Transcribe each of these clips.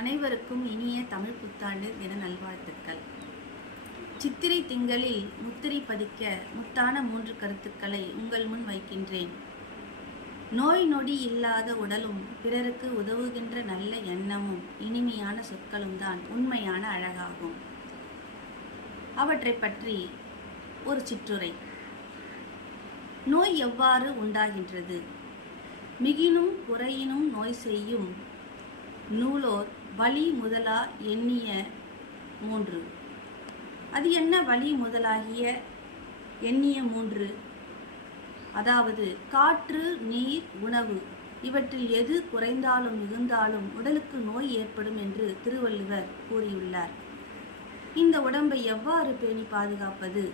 அனைவருக்கும் இனிய தமிழ் புத்தாண்டு தின நல்வாழ்த்துக்கள். சித்திரை திங்களில் முத்திரை பதிக்க முத்தான 3 கருத்துக்களை உங்கள் முன் வைக்கின்றேன். நோய் நொடி இல்லாத உடலும் பிறருக்கு உதவுகின்ற நல்ல எண்ணமும் இனிமையான சொற்களும் தான் உண்மையான அழகாகும். அவற்றை பற்றி ஒரு சிற்றுரை. நோய் எவ்வாறு உண்டாகின்றது? மிகினும் குறையினும் நோய் செய்யும் நூலோர் வலி முதலா எண்ணிய 3. அது என்ன வலி முதலாகிய எண்ணிய 3? அதாவது காற்று, நீர், உணவு இவற்றில் எது குறைந்தாலும் மிகுந்தாலும் உடலுக்கு நோய் ஏற்படும் என்று திருவள்ளுவர் கூறியுள்ளார். இந்த உடம்பை எவ்வாறு பேணி பாதுகாப்பது?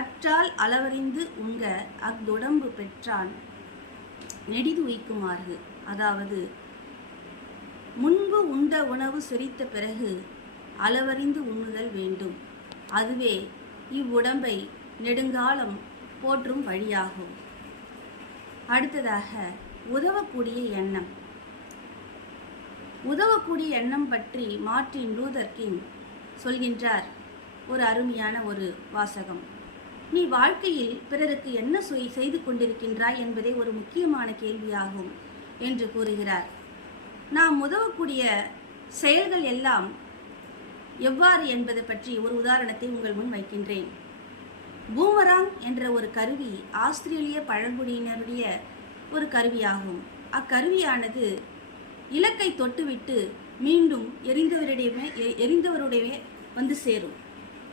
அற்றால் அளவறிந்து உண்க அஃதுடம்பு பெற்றான் நெடிது உய்க்குமாறு. அதாவது முன்பு உண்ட உணவு செரித்த பிறகு அளவறிந்து உண்ணுதல் வேண்டும். அதுவே இவ்வுடம்பை நெடுங்காலம் போற்றும் வழியாகும். அடுத்ததாக உதவக்கூடிய எண்ணம். உதவக்கூடிய எண்ணம் பற்றி மார்ட்டின் லூதர் கிங் சொல்கின்றார் ஒரு அருமையான ஒரு வாசகம். நீ வாழ்க்கையில் பிறருக்கு என்ன செய்து கொண்டிருக்கின்றாய் என்பதே ஒரு முக்கியமான கேள்வியாகும் என்று கூறுகிறார். நாம் உதவக்கூடிய செயல்கள் எல்லாம் எவ்வாறு என்பது பற்றி ஒரு உதாரணத்தை உங்கள் முன் வைக்கின்றேன். பூமராங் என்ற ஒரு கருவி ஆஸ்திரேலிய பழங்குடியினருடைய ஒரு கருவியாகும். அக்கருவியானது இலக்கை தொட்டுவிட்டு மீண்டும் எரிந்தவருடைய வந்து சேரும்.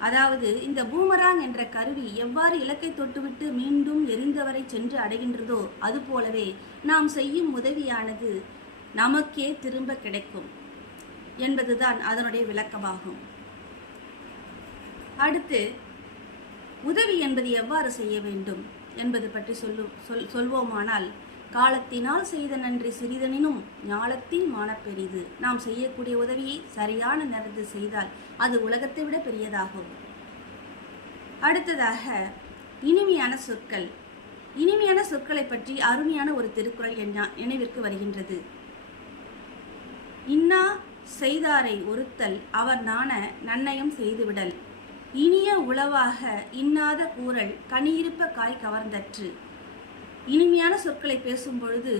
அதாவது இந்த பூமராங் என்ற கருவி எவ்வாறு இலக்கை தொட்டுவிட்டு மீண்டும் எரிந்தவரை சென்று அடைகின்றதோ அதுபோலவே நாம் செய்யும் உதவியானது நமக்கே திரும்ப கிடைக்கும் என்பதுதான் அதனுடைய விளக்கமாகும். அடுத்து உதவி என்பது எவ்வாறு செய்ய வேண்டும் என்பது பற்றி சொல்வோமானால், காலத்தினால் செய்த நன்றி சிறிதனினும் ஞாலத்தின் மானப்பெரிது. நாம் செய்யக்கூடிய உதவியை சரியான நேரத்தில் செய்தால் அது உலகத்தை விட பெரியதாகும். அடுத்ததாக இனிமையான சொற்கள். இனிமையான சொற்களை பற்றி அருமையான ஒரு திருக்குறள் நினைவிற்கு வருகின்றது. இன்னா செய்தாரை ஒருத்தல் அவர் நாண நன்னயம் செய்துவிடல். இனிய உளவாக இன்னாத கூறல் கனியிருப்ப காய் கவர்ந்தற்று. இனிமையான சொற்களை பேசும் பொழுது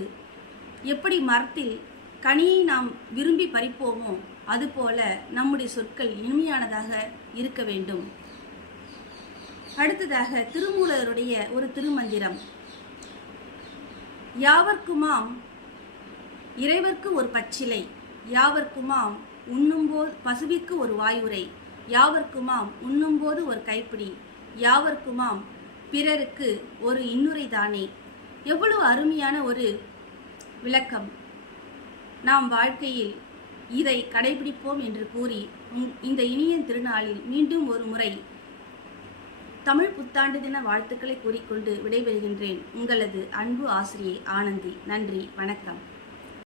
எப்படி மரத்தில் கனியை நாம் விரும்பி பறிப்போமோ அதுபோல நம்முடைய சொற்கள் இனிமையானதாக இருக்க வேண்டும். அடுத்ததாக திருமூலருடைய ஒரு திருமந்திரம். யாவர்க்குமாம் இறைவர்க்கு ஒரு பச்சிலை, யாவர்க்குமாம் உண்ணும்போது பசுவிற்கு ஒரு வாயுரை, யாவர்க்குமாம் உண்ணும்போது ஒரு கைப்பிடி, யாவர்க்குமாம் பிறருக்கு ஒரு இன்னுரை தானே. எவ்வளவு அருமையான ஒரு விளக்கம். நாம் வாழ்க்கையில் இதை கடைபிடிப்போம் என்று கூறி இந்த இனிய திருநாளில் மீண்டும் ஒரு முறை தமிழ் புத்தாண்டு தின வாழ்த்துக்களை கூறிக்கொண்டு விடைபெறுகின்றேன். உங்களது அன்பு ஆசிரியை ஆனந்தி. நன்றி, வணக்கம்.